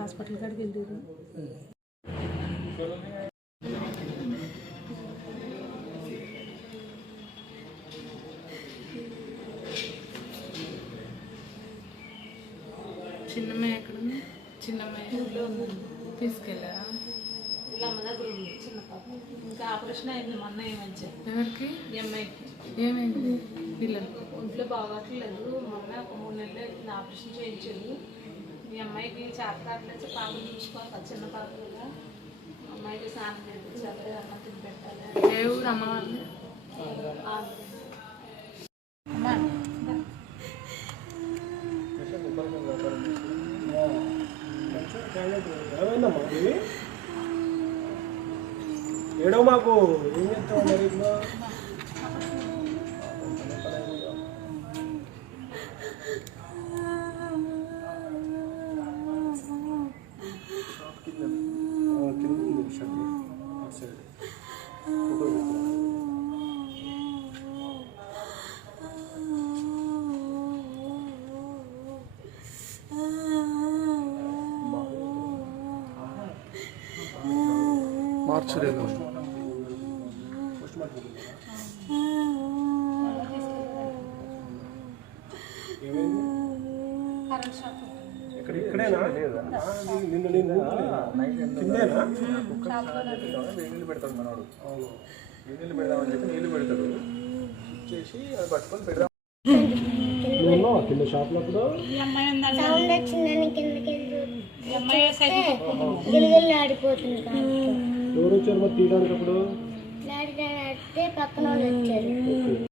Hospital కాడికి వెళ్ళారు. చిన్నమ్మాయి ఎక్కడ ఉంది? చిన్నమ్మాయి తీసుకెళ్ళారా? ఇలా అమ్మ దగ్గర ఉంది చిన్న పాప. ఇంకా ఆపరేషన్ అయింది మొన్న. ఏమంచి ఎవరికి? ఈ అమ్మాయికి. ఏమైంది? పిల్లలు ఒంట్లో బాగోట్లేదు. మొన్న ఒక 3 నెలలు ఆపరేషన్ చేయించారు. మీ అమ్మాయికి చేతకాట్లేదు. పాపను చూసుకోవాలి. చిన్న పాప కూడా అమ్మాయికి స్నానం చేయించాలి. అమ్మ తిని పెట్టాలి. ఏ ఊరు అమ్మ వాళ్ళు? అమ్మా ఏడో మాకు ఏం చేస్తావు మరి ఇప్పుడు? మార్చలేదు. ఇక్కడేనా? నీళ్ళు పెడతాడు మనవాడు. నీళ్ళు పెడదామని చెప్పి నీళ్ళు పెడతాడు. చేసి అది పట్టుకొని పెడదాం. కింద షాప్ లో కూడా ఎవరు వచ్చారు మరి తీయడానికి? అప్పుడు పక్కన వాళ్ళు వచ్చారు.